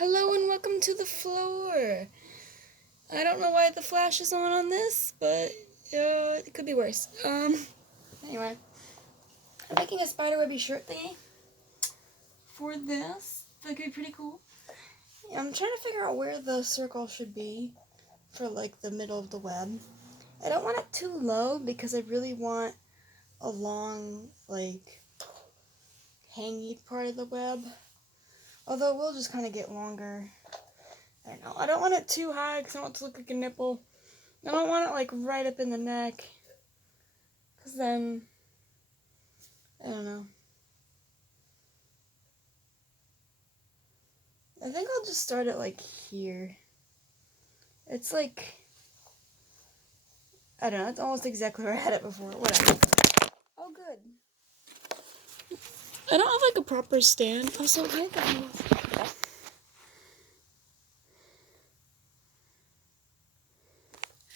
Hello and welcome to the floor. I don't know why the flash is on this, but it could be worse. Anyway, I'm making a spiderwebby shirt thingy for this. That could be pretty cool. I'm trying to figure out where the circle should be for like the middle of the web. I don't want it too low because I really want a long, like, hangy part of the web. Although it will just kind of get longer. I don't know. I don't want it too high because I want it to look like a nipple. I don't want it like right up in the neck. Because then, I don't know. I think I'll just start it like here. It's like, I don't know. It's almost exactly where I had it before. Whatever. Oh, good. I don't have like a proper stand. Also, I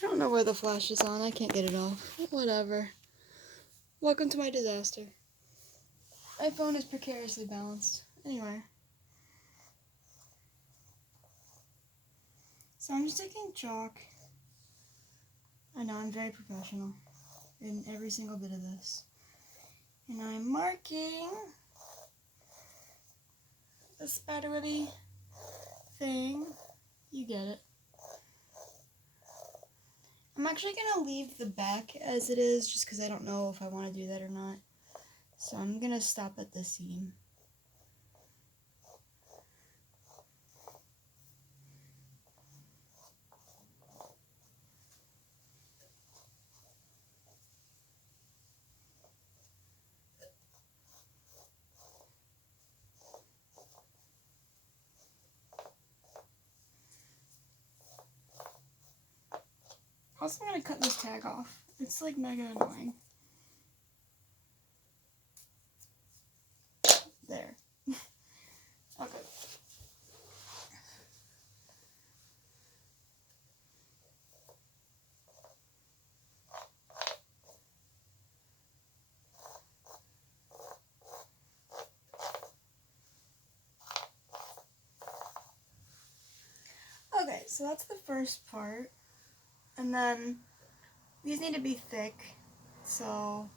don't know where the flash is on. I can't get it off. Whatever. Welcome to my disaster. My phone is precariously balanced. Anyway. So I'm just taking chalk. I know, I'm very professional in every single bit of this. And I'm marking the spiderwebby thing. You get it. I'm actually going to leave the back as it is just because I don't know if I want to do that or not. So I'm going to stop at the seam. Also, I'm going to cut this tag off. It's like mega annoying. There. Okay. Okay, so that's the first part. And then these need to be thick. So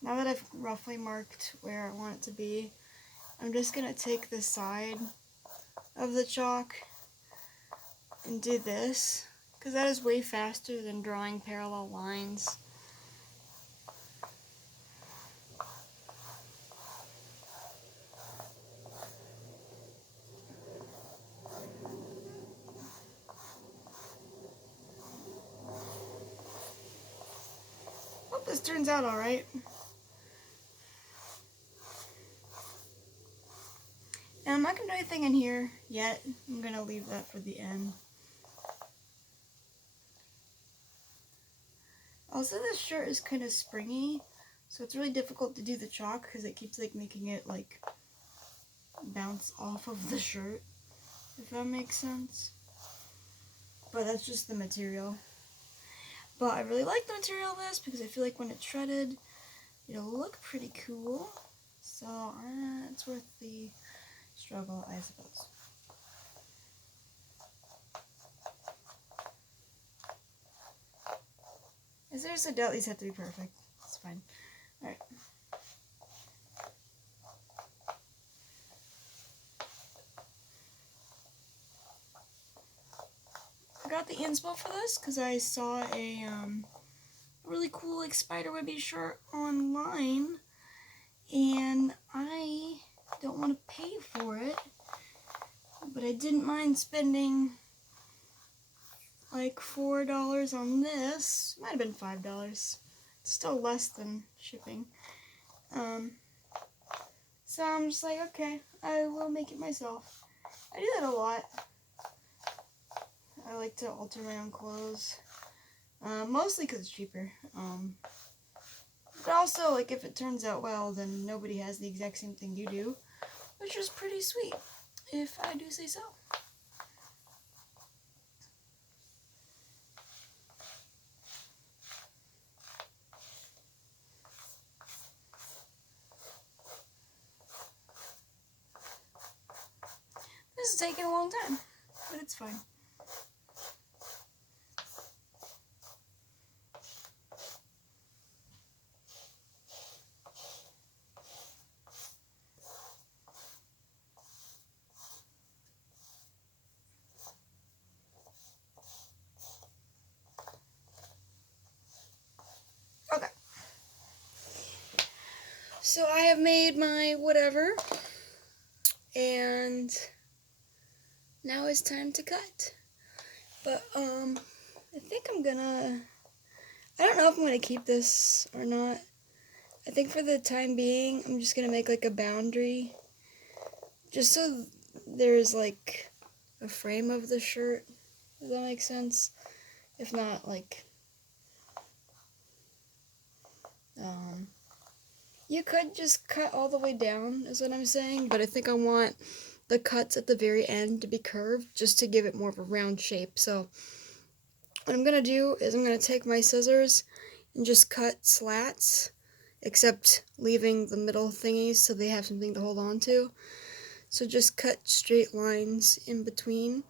now that I've roughly marked where I want it to be, I'm just going to take the side of the chalk and do this, because that is way faster than drawing parallel lines. Hope this turns out alright. And I'm not going to do anything in here yet. I'm going to leave that for the end. Also, this shirt is kind of springy, so it's really difficult to do the chalk because it keeps like making it like bounce off of the shirt, if that makes sense. But that's just the material. But I really like the material of this because I feel like when it's shredded, it'll look pretty cool. So it's worth the struggle, I suppose. Is there a doubt these have to be perfect? It's fine. Alright. I got the inspo for this because I saw a really cool like spiderwebby shirt online, and I don't want to pay for it, but I didn't mind spending like $4 on this. Might have been $5. It's still less than shipping. So I'm just like, okay, I will make it myself. I do that a lot. I like to alter my own clothes. Mostly because it's cheaper. But also, like, if it turns out well, then nobody has the exact same thing you do, which is pretty sweet, if I do say so. This is taking a long time, but it's fine. Okay. So I have made my whatever, and now it's time to cut. But I think I don't know if I'm gonna keep this or not. I think for the time being, I'm just gonna make like a boundary, just so there's like a frame of the shirt. Does that make sense? If not, like, you could just cut all the way down, is what I'm saying, but I think I want the cuts at the very end to be curved, just to give it more of a round shape. So what I'm gonna do is I'm gonna take my scissors and just cut slats, except leaving the middle thingies so they have something to hold on to. So just cut straight lines in between.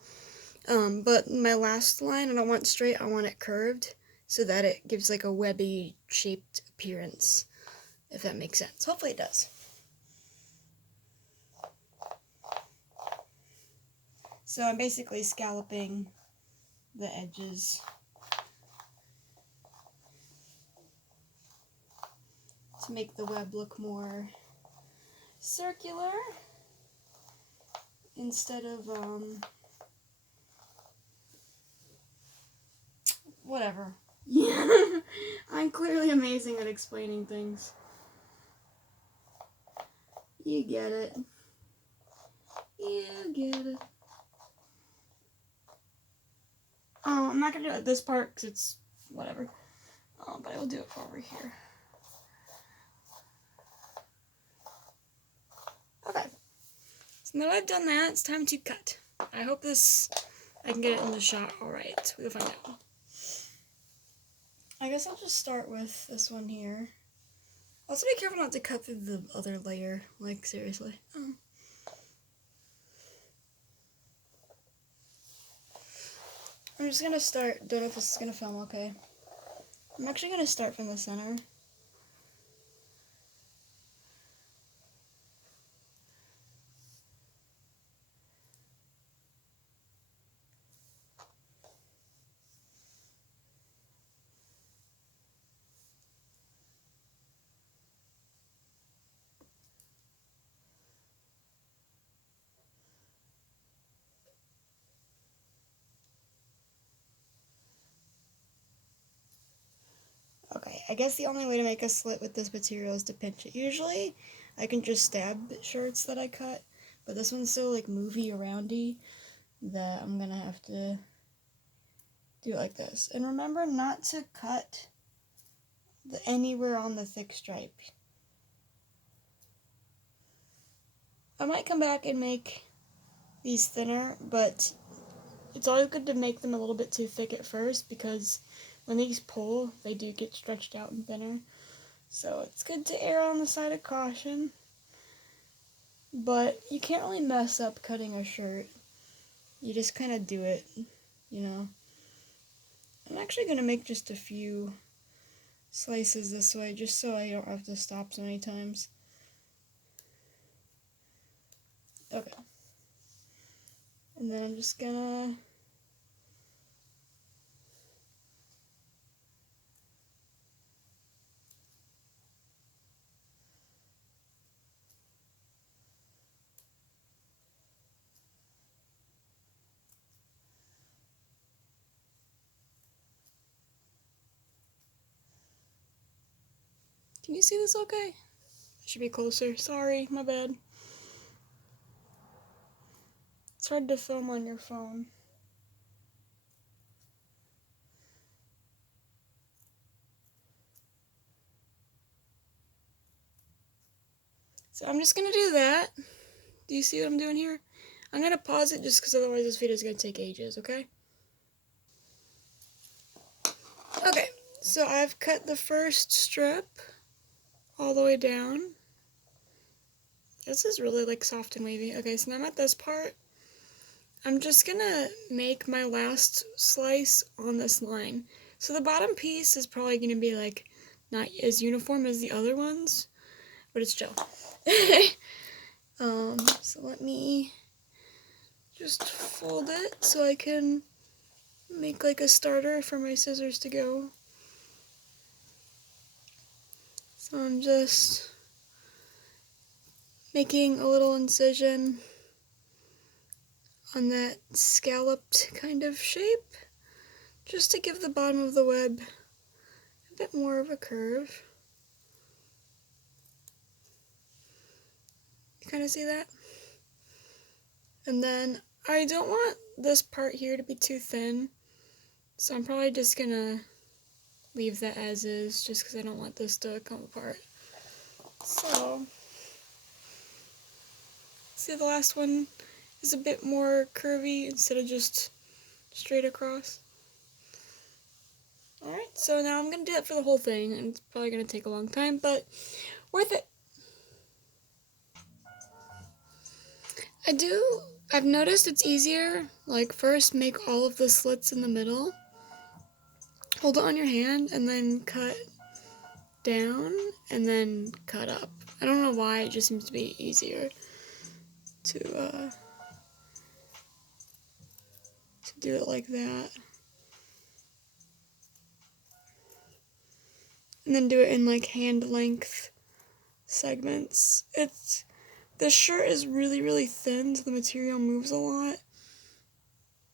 But my last line, I don't want straight, I want it curved, so that it gives like a webby shaped appearance, if that makes sense. Hopefully it does. So I'm basically scalloping the edges to make the web look more circular instead of whatever. Yeah, I'm clearly amazing at explaining things. You get it. You get it. Oh, I'm not gonna do it at this part because it's whatever. But I will do it for over here. Okay. So now I've done that, it's time to cut. I hope I can get it in the shot alright. We'll find out. I guess I'll just start with this one here. Also be careful not to cut through the other layer, like seriously. I'm just gonna start, don't know if this is gonna film okay. I'm actually gonna start from the center. Okay, I guess the only way to make a slit with this material is to pinch it. Usually, I can just stab shirts that I cut, but this one's so like movie aroundy that I'm gonna have to do it like this. And remember not to cut anywhere on the thick stripe. I might come back and make these thinner, but it's always good to make them a little bit too thick at first, because when these pull, they do get stretched out and thinner. So it's good to err on the side of caution. But you can't really mess up cutting a shirt. You just kind of do it, you know. I'm actually going to make just a few slices this way, just so I don't have to stop so many times. Okay. And then I'm just gonna... Can you see this okay? I should be closer. Sorry, my bad. It's hard to film on your phone. So I'm just gonna do that. Do you see what I'm doing here? I'm gonna pause it just because otherwise this video is gonna take ages, okay? Okay, so I've cut the first strip all the way down. This is really like soft and wavy. Okay, so now I'm at this part. I'm just gonna make my last slice on this line. So the bottom piece is probably gonna be like not as uniform as the other ones, but it's gel. So let me just fold it so I can make like a starter for my scissors to go. So I'm just making a little incision on that scalloped kind of shape, just to give the bottom of the web a bit more of a curve. You kind of see that? And then I don't want this part here to be too thin, so I'm probably just gonna leave that as is, just because I don't want this to come apart. So, see, the last one is a bit more curvy instead of just straight across. Alright, so now I'm gonna do that for the whole thing, and it's probably gonna take a long time, but worth it. I've noticed it's easier, like first make all of the slits in the middle, hold it on your hand, and then cut down, and then cut up. I don't know why, it just seems to be easier to do it like that. And then do it in like hand length segments. The shirt is really, really thin, so the material moves a lot.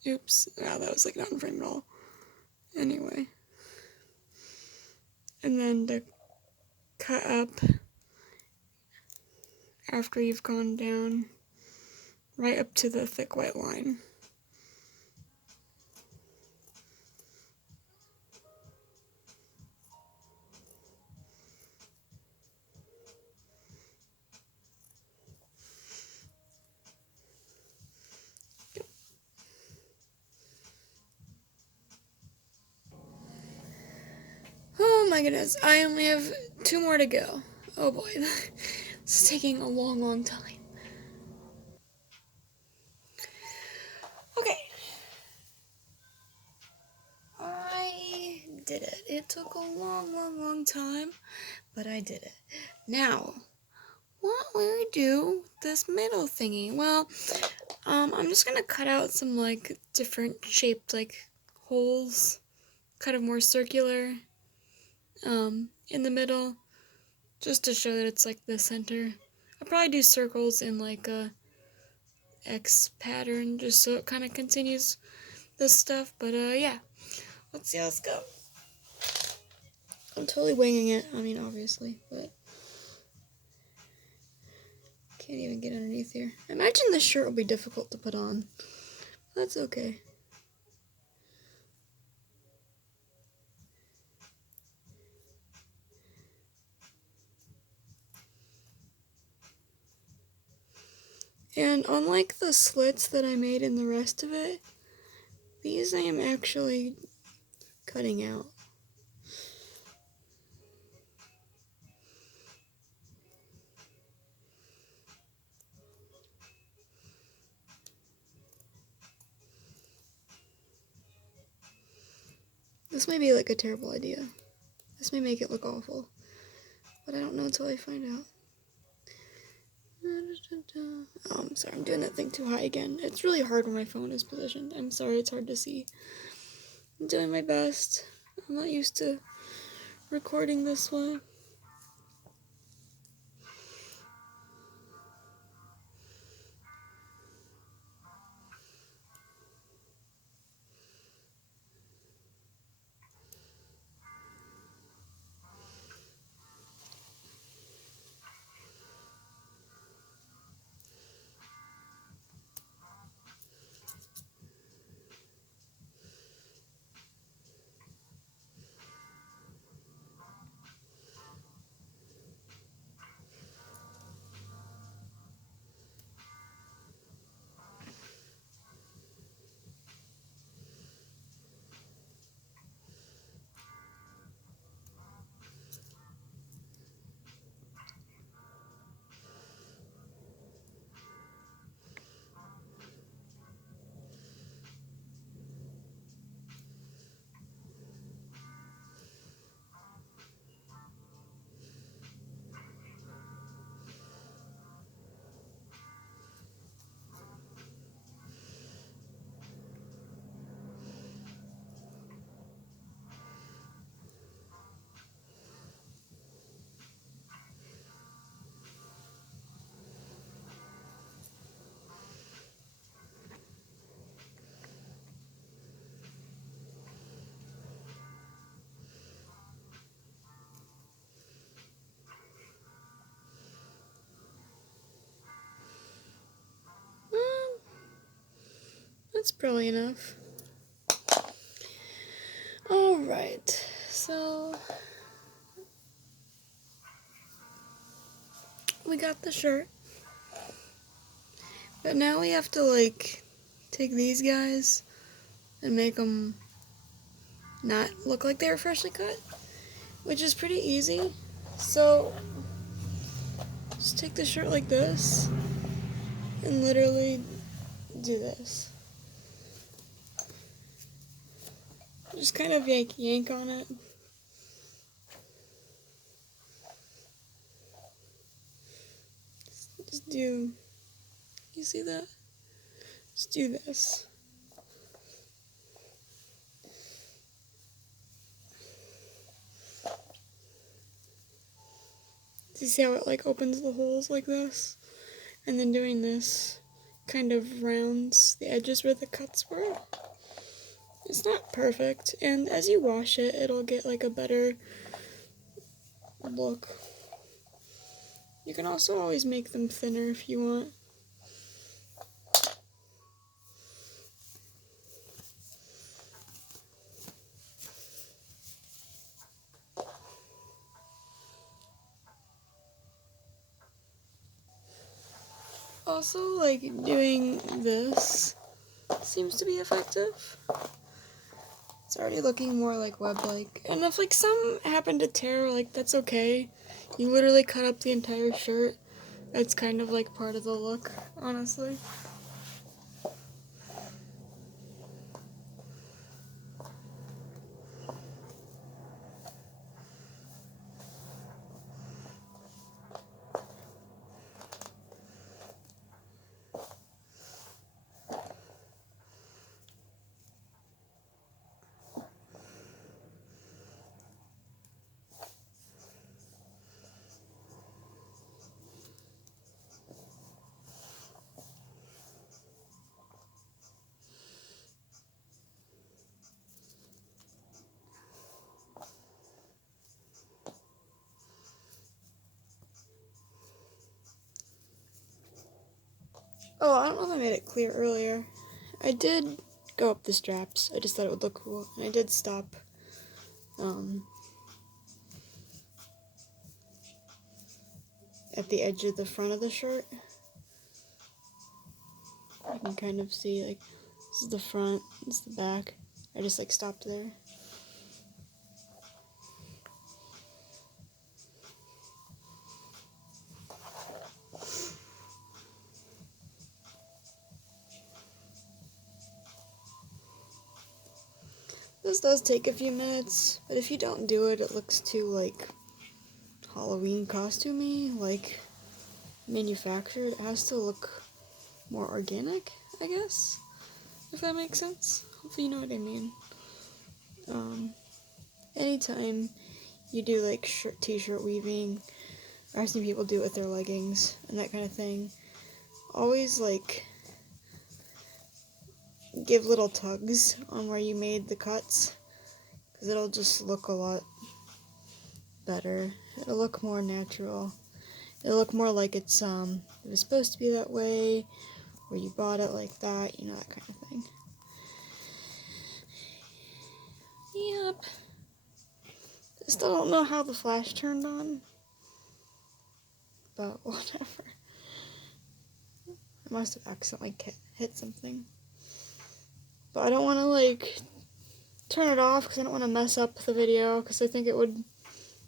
Oops, that was like not in frame at all. Anyway. And then to cut up after you've gone down right up to the thick white line. Oh my goodness, I only have 2 more to go. Oh boy, this is taking a long, long time. Okay. I did it. It took a long, long, long time, but I did it. Now, what will we do this middle thingy? Well, I'm just gonna cut out some like different shaped like holes, kind of more circular, in the middle, just to show that it's like the center. I'll probably do circles in like a X pattern, just so it kind of continues this stuff. But yeah, let's see how this goes. I'm totally winging it. I mean, obviously, but can't even get underneath here. I imagine this shirt will be difficult to put on. That's okay. And unlike the slits that I made in the rest of it, these I am actually cutting out. This may be like a terrible idea. This may make it look awful, but I don't know until I find out. Oh, I'm sorry, I'm doing that thing too high again. It's really hard when my phone is positioned. I'm sorry, it's hard to see. I'm doing my best. I'm not used to recording this way. That's probably enough. Alright, so we got the shirt. But now we have to, like, take these guys and make them not look like they were freshly cut, which is pretty easy. So, just take the shirt like this and literally do this. Just kind of yank on it. Just do, you see that? Just do this. Do you see how it like opens the holes like this? And then doing this kind of rounds the edges where the cuts were. It's not perfect, and as you wash it, it'll get like a better look. You can also always make them thinner if you want. Also, like, doing this seems to be effective. It's already looking more like web-like. And if, like, some happen to tear, like, that's okay. You literally cut up the entire shirt. That's kind of, like, part of the look, honestly. Oh, I don't know if I made it clear earlier. I did go up the straps. I just thought it would look cool. And I did stop at the edge of the front of the shirt. You can kind of see, like, this is the front, this is the back. I just, like, stopped there. This does take a few minutes, but if you don't do it, it looks too, like, Halloween costumey, like, manufactured. It has to look more organic, I guess, if that makes sense. Hopefully you know what I mean. Anytime you do, like, t-shirt weaving, I've seen people do it with their leggings and that kind of thing, always, like, give little tugs on where you made the cuts, because it'll just look a lot better. It'll look more natural. It'll look more like it was supposed to be that way, or you bought it like that, you know, that kind of thing. Yep. I still don't know how the flash turned on, but whatever. I must have accidentally hit something. But I don't want to, like, turn it off because I don't want to mess up the video, because I think it would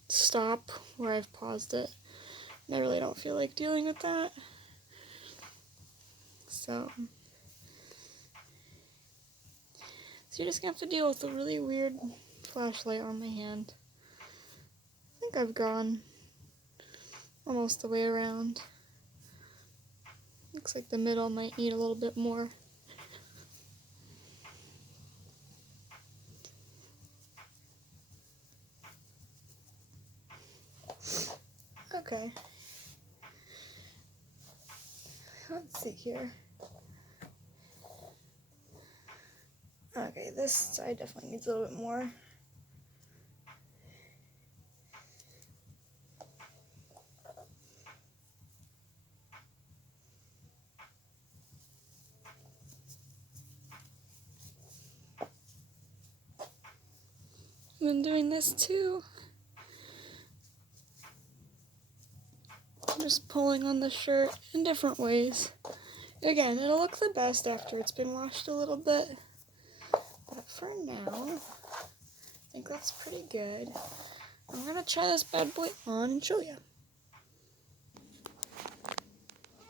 stop where I've paused it. And I really don't feel like dealing with that. So you're just gonna have to deal with a really weird flashlight on my hand. I think I've gone almost the way around. Looks like the middle might need a little bit more. Okay. Let's see here. Okay, this side definitely needs a little bit more. been doing this too. Just pulling on the shirt in different ways. Again, it'll look the best after it's been washed a little bit. But for now, I think that's pretty good. I'm gonna try this bad boy on and show you.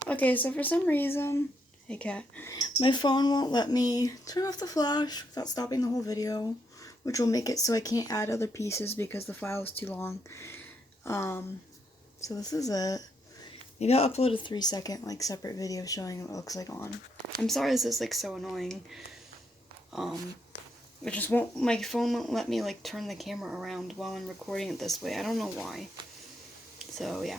Okay, so for some reason, hey cat, my phone won't let me turn off the flash without stopping the whole video, which will make it so I can't add other pieces because the file is too long. So this is it. Maybe I'll upload a 3-second like separate video showing what it looks like on. I'm sorry this is like so annoying. It just won't, my phone won't let me like turn the camera around while I'm recording it this way. I don't know why. So yeah.